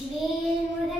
today we're gonna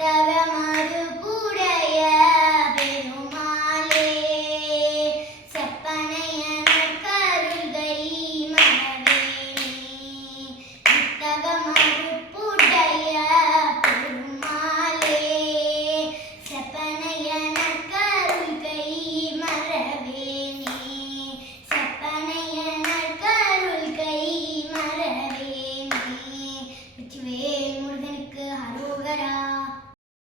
the